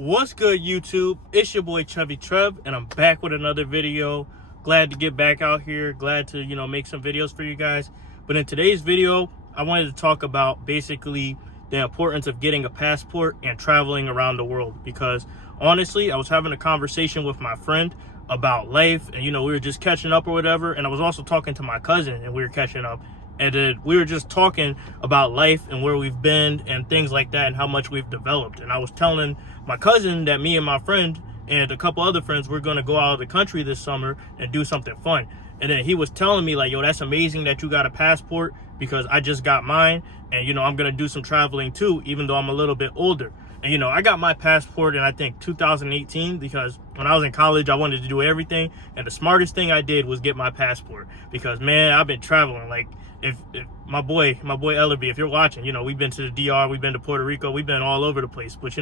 What's good, YouTube? It's your boy Chubby Treb, and I'm back with another video. Glad to get back out here. Glad to, make some videos for you guys. But in today's video, I wanted to talk about basically the importance of getting a passport and traveling around the world. Because honestly, I was having a conversation with my friend about life, and we were just catching up or whatever. And I was also talking to my cousin, and we were catching up. And we were just talking about life and where we've been and things like that and how much we've developed. And I was telling my cousin that me and my friend and a couple other friends were going to go out of the country this summer and do something fun. And then he was telling me like, yo, that's amazing that you got a passport, because I just got mine. And, I'm going to do some traveling too, even though I'm a little bit older. And, I got my passport in, I think, 2018, because when I was in college, I wanted to do everything. And the smartest thing I did was get my passport, because, man, I've been traveling. Like, if my boy Ellerby, if you're watching, we've been to the DR, we've been to Puerto Rico, we've been all over the place. But,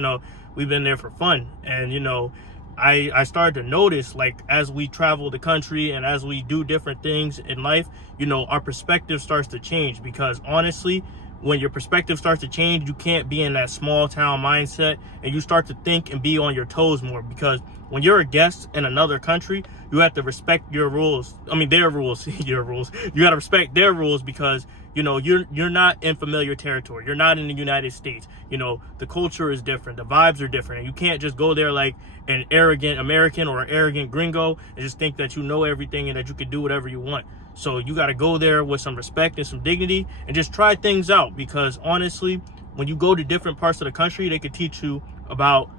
we've been there for fun. And, I started to notice, like, as we travel the country and as we do different things in life, our perspective starts to change. Because, honestly, when your perspective starts to change, you can't be in that small town mindset, and you start to think and be on your toes more. Because when you're a guest in another country, you have to respect your rules. I mean, their rules, your rules. You got to respect their rules, because, you're not in familiar territory. You're not in the United States. The culture is different. The vibes are different. And you can't just go there like an arrogant American or an arrogant gringo and just think that you know everything and that you can do whatever you want. So you got to go there with some respect and some dignity and just try things out. Because honestly, when you go to different parts of the country, they could teach you about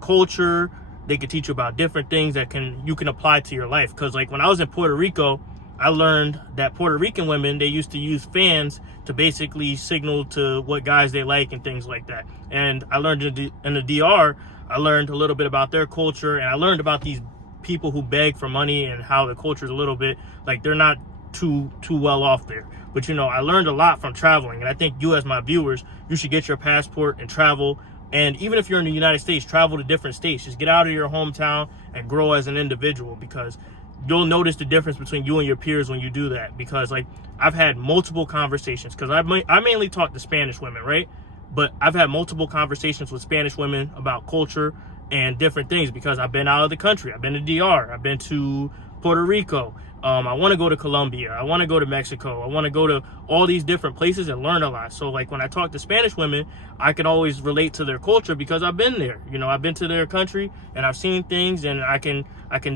culture. They could teach you about different things that you can apply to your life. Because like when I was in Puerto Rico, I learned that Puerto Rican women, they used to use fans to basically signal to what guys they like and things like that. And I learned in the DR, I learned a little bit about their culture, and I learned about these people who beg for money and how the culture is a little bit like they're not too well off there. But I learned a lot from traveling, and I think you, as my viewers, you should get your passport and travel. And even if you're in the United States, travel to different states. Just get out of your hometown and grow as an individual, because you'll notice the difference between you and your peers when you do that. Because like I've had multiple conversations, because I mainly talk to Spanish women, right? But I've had multiple conversations with Spanish women about culture and different things, because I've been out of the country. I've been to DR, I've been to Puerto Rico. I want to go to Colombia. I want to go to Mexico. I want to go to all these different places and learn a lot. So like when I talk to Spanish women, I can always relate to their culture, because I've been there. I've been to their country and I've seen things, and I can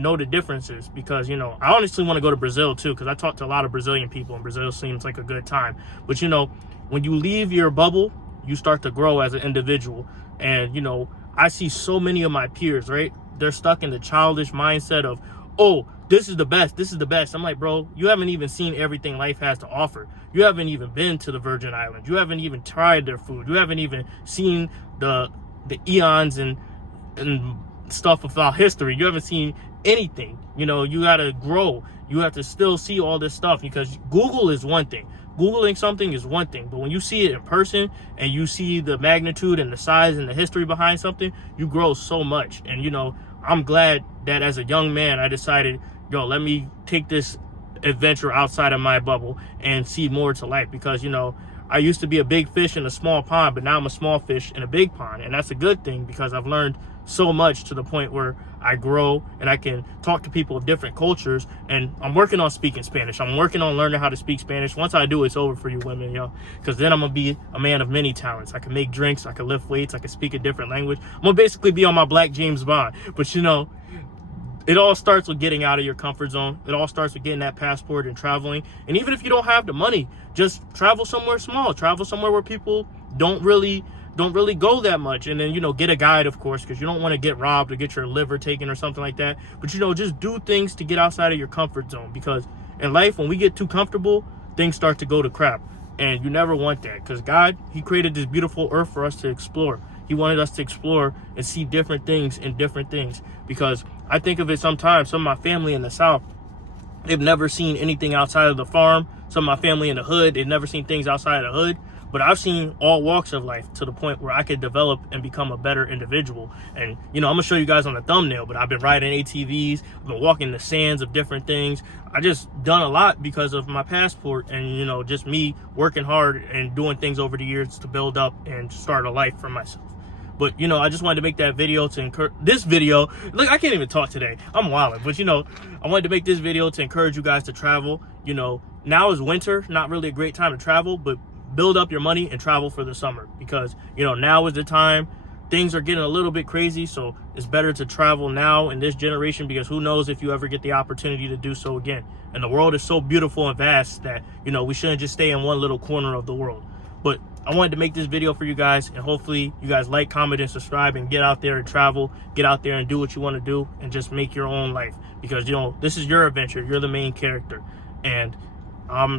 know the differences. Because I honestly want to go to Brazil too, because I talk to a lot of Brazilian people, and Brazil seems like a good time. But when you leave your bubble, you start to grow as an individual. And I see so many of my peers, right? They're stuck in the childish mindset of, oh, this is the best. This is the best. I'm like, bro, you haven't even seen everything life has to offer. You haven't even been to the Virgin Islands. You haven't even tried their food. You haven't even seen the eons and stuff about history. You haven't seen anything. You got to grow. You have to still see all this stuff, because Google is one thing. Googling something is one thing, but when you see it in person and you see the magnitude and the size and the history behind something, you grow so much. And I'm glad that as a young man, I decided, let me take this adventure outside of my bubble and see more to life. Because, I used to be a big fish in a small pond, but now I'm a small fish in a big pond. And that's a good thing, because I've learned so much to the point where I grow and I can talk to people of different cultures. And I'm working on speaking Spanish. I'm working on learning how to speak Spanish. Once I do, it's over for you women, because then I'm going to be a man of many talents. I can make drinks. I can lift weights. I can speak a different language. I'm going to basically be on my Black James Bond. But, it all starts with getting out of your comfort zone. It all starts with getting that passport and traveling. And even if you don't have the money, just travel somewhere small. Travel somewhere where people don't really go that much. And then, get a guide, of course, because you don't want to get robbed or get your liver taken or something like that. But, just do things to get outside of your comfort zone. Because in life, when we get too comfortable, things start to go to crap. And you never want that, because God, he created this beautiful earth for us to explore. He wanted us to explore and see different things and different things. Because I think of it sometimes, some of my family in the South, they've never seen anything outside of the farm. Some of my family in the hood, they've never seen things outside of the hood. But I've seen all walks of life to the point where I could develop and become a better individual. And, I'm going to show you guys on the thumbnail, but I've been riding ATVs, I've been walking the sands of different things. I just done a lot because of my passport and, just me working hard and doing things over the years to build up and start a life for myself. But, you know, I just wanted to make that video to encourage this video. Look, I can't even talk today. I'm wilding. But, you know, I wanted to make this video to encourage you guys to travel. You know, now is winter, not really a great time to travel, but build up your money and travel for the summer, because, you know, now is the time. Things are getting a little bit crazy, so it's better to travel now in this generation, because who knows if you ever get the opportunity to do so again. And the world is so beautiful and vast that, you know, we shouldn't just stay in one little corner of the world. But I wanted to make this video for you guys, and hopefully you guys like, comment, and subscribe, and get out there and travel, get out there and do what you want to do, and just make your own life, because, you know, this is your adventure. You're the main character. And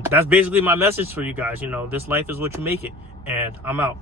that's basically my message for you guys. You know, this life is what you make it. And I'm out.